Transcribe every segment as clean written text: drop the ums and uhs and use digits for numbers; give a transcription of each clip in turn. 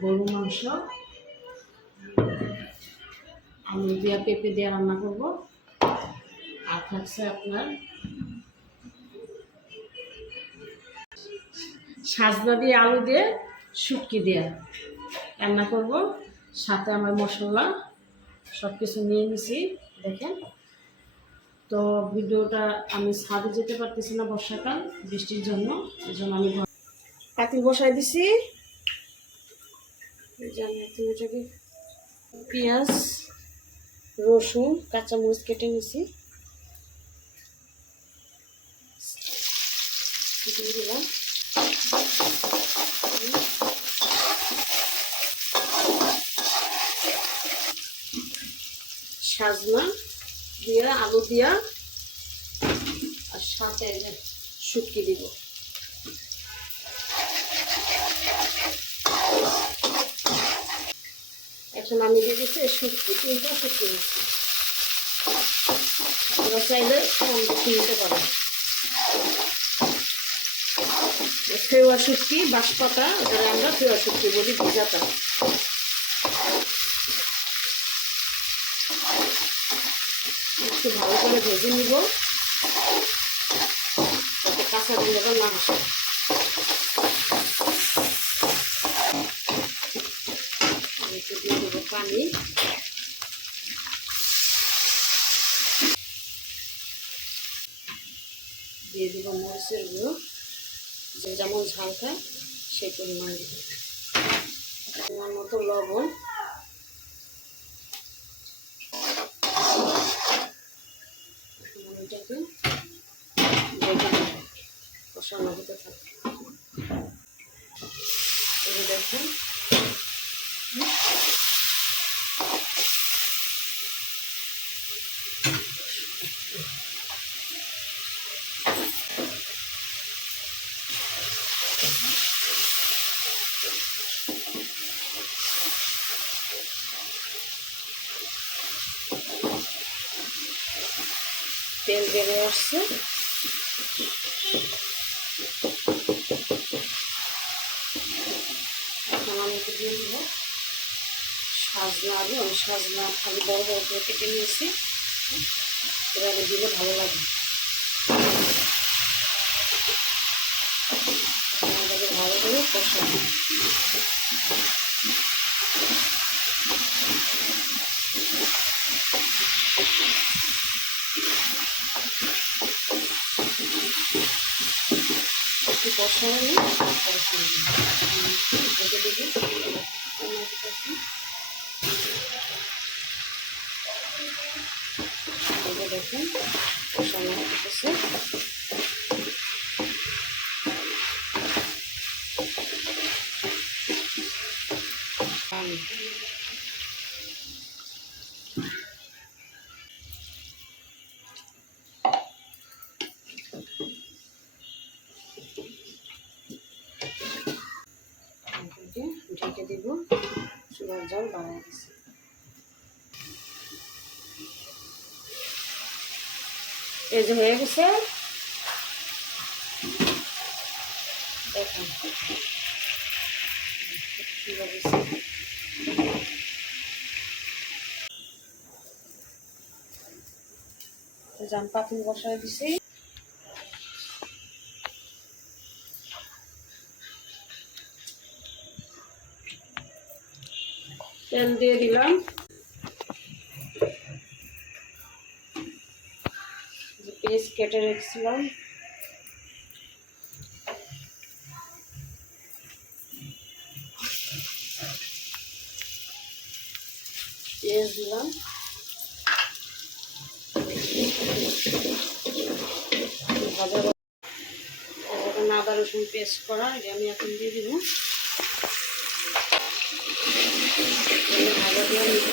গরু মাংস আলু দিয়া পেঁপে দিয়ে রান্না করব। আর থাকছে আপনার সাজনা দিয়ে আলু দিয়ে শুটকি দিয়ে রান্না করব। সাথে আমার মশলা সব কিছু নিয়ে নিছি দেখেন। তো ভিডিওটা আমি ছাদে যেতে পারতেছি না বর্ষাকাল বৃষ্টির জন্য, এই জন্য আমি পাতিল বসাই দিছি। পেঁয়াজ রসুন কাঁচামরিচ কেটে নিছি, দিয়ে দিলাম। সাজনা দিয়া আলু দিয়া আর সাথে শুটকি দিব। এখন আমি দিয়ে দিচ্ছি শুটকি, 3টা শুটকি দিচ্ছি। ওরা চাইলে কম বেশি নিতে পারে। ফেওয়া শুটকি বাঁশপাতা, ওটা আমরা ফেওয়া শুটকি বলি, ভিজাটা। একটু ভালো করে ভেজে নিব যাতে কাঁচা গন্ধটা না আসে। একটু দিয়ে দেবো পানি, দিয়ে দেবো মরিচের গুঁড়ো, যে যেমন ঝাল খায় সেই পরিমাণ দেব। পরিমাণ মতো লবণ, এটাকে কষানো হতে থাকে। দেখেন তেল বেড়ে আসছে। এখন আমি একটু দিয়ে দিব সাজনা আলু। আমি সাজনা খালি বড় বড় করে কেটে নিয়েছি, এভাবে দিলে ভালো লাগে। ভালো করে কষাবো। একটু কষানো নিয়ে তারপরে পানি দিব। দেখেন কষানো হতেছে। ঢেকে দিব, চুলার জল বাড়াই দিচ্ছি। এই যে হয়ে গেছে দেখুন জাম পাতিল বসাই দিছি। তেল দিয়ে দিলাম, পেঁয়াজ কেটে রেখেছিলাম পেঁয়াজ দিলাম, ভাজা আদা রসুন পেস্ট করা আমি এখন দিয়ে দিব। ভাজা দিয়ে নিব।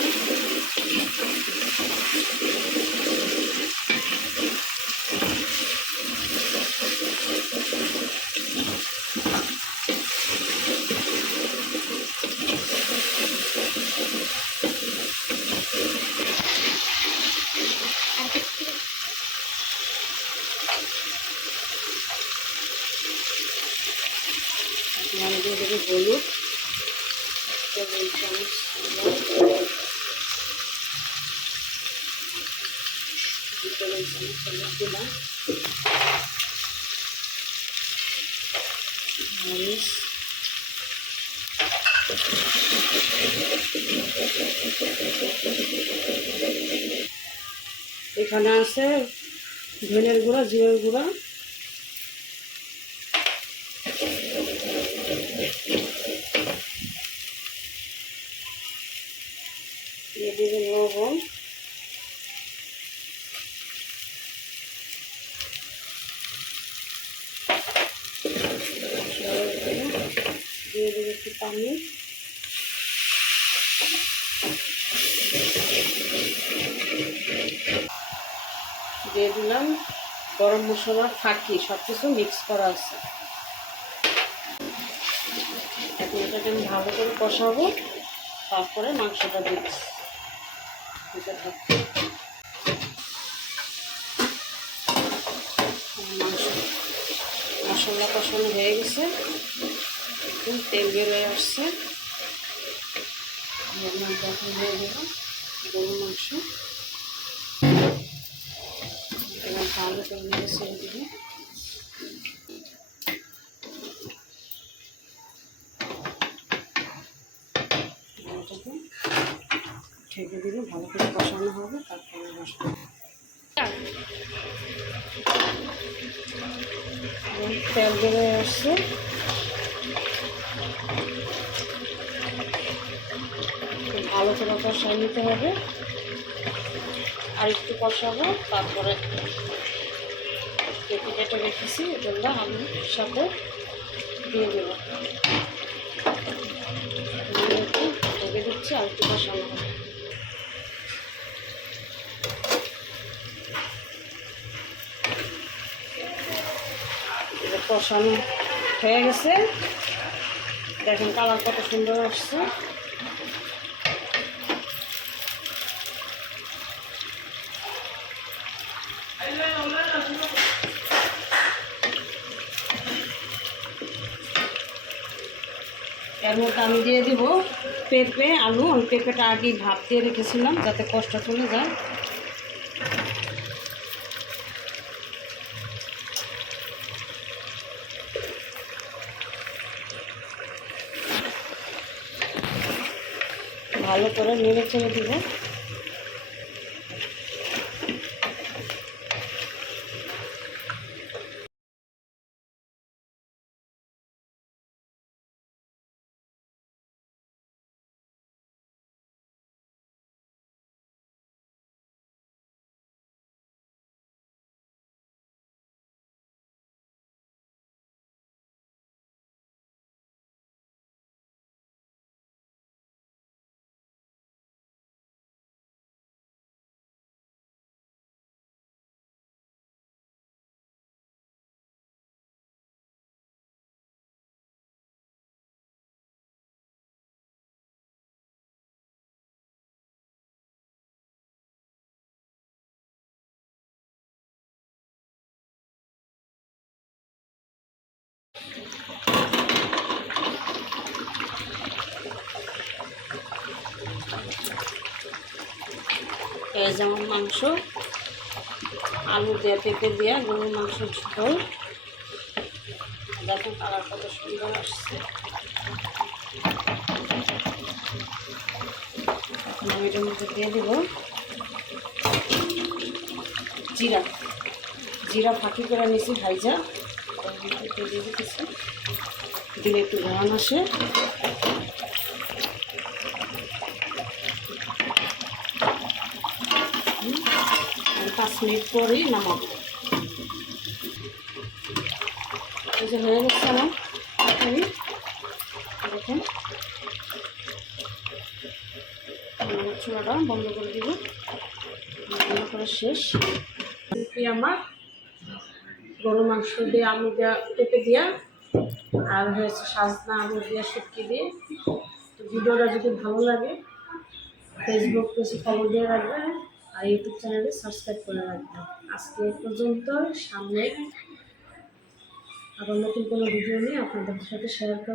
দিয়ে দেবো হলুদ, টেবিল চামচ দিলাম মরিচ, এখানে আছে ধনের গুঁড়া, জিরের গুঁড়া, দিয়ে দিবেন লবণ, দিয়ে দেবো একটু পানি, দিয়ে দিলাম গরম মশলা, ফাঁকি সব কিছু মিক্স করা আছে। এখন এটাকে আমি ভালো করে কষাবো, তারপরে মাংসটা দিচ্ছি। মাংস মশলা কষানো হয়ে গেছে, একদম তেল বেরোয় আসছে। এখন দিয়ে দিলাম গরুর মাংস, এবার ভালো করে নিয়ে ছেড়ে দিব। ঢেকে দিলে ভালো করে কষানো হবে, তারপরে মশলা তেল বেরোয় আসছে। ভালো করে কষাই নিতে হবে, আর একটু কষাবো, তারপরে কেটে কেটে রেখেছি এগুলো আলুর সাথে দিয়ে দেবো, ঢেকে দিচ্ছি, আর একটু কষানো হবে। কষানো হয়ে গেছে, দেখেন কালার কত সুন্দর আসছে। এর মধ্যে আমি দিয়ে দিব পেঁপে, আলু। আমি পেঁপেটা আগেই ভাপ দিয়ে রেখেছিলাম যাতে কষ্ট চলে যায়। ভালো করে নেড়ে চেড়ে দিব। এই যেমন মাংস, আলু দিয়ে, পেঁপে দিয়ে গরুর মাংস ঝোল, দেখুন কালার কত সুন্দর আসছে। এখন আমি এটার মধ্যে দিয়ে দেব জিরা। জিরা ফাঁকি করে নিয়েছি ভাইজা, দিয়ে দিতেছি, দিলে একটু ঘ্রাণ আসে। আমি 5 মিনিট পরেই নামাবো। এই যে হয়ে গেছে আমার তরকারি, দেখুন চুলাটা বন্ধ করে দিব, বন্ধ করে শেষ। আমার গরু মাংস দিয়ে, আলু দেওয়া, পেঁপে দিয়া, আর হয়েছে সাজনা আলু দিয়ে, শুটকি দিয়ে। তো ভিডিওটা যদি ভালো লাগে ফেসবুক পেজে ফলো দিয়ে রাখবেন, আর ইউটিউব চ্যানেলে সাবস্ক্রাইব করে রাখবেন। আজকে এই পর্যন্ত, সামনে আরও নতুন কোনো ভিডিও নিয়ে আপনাদের সাথে শেয়ার করব।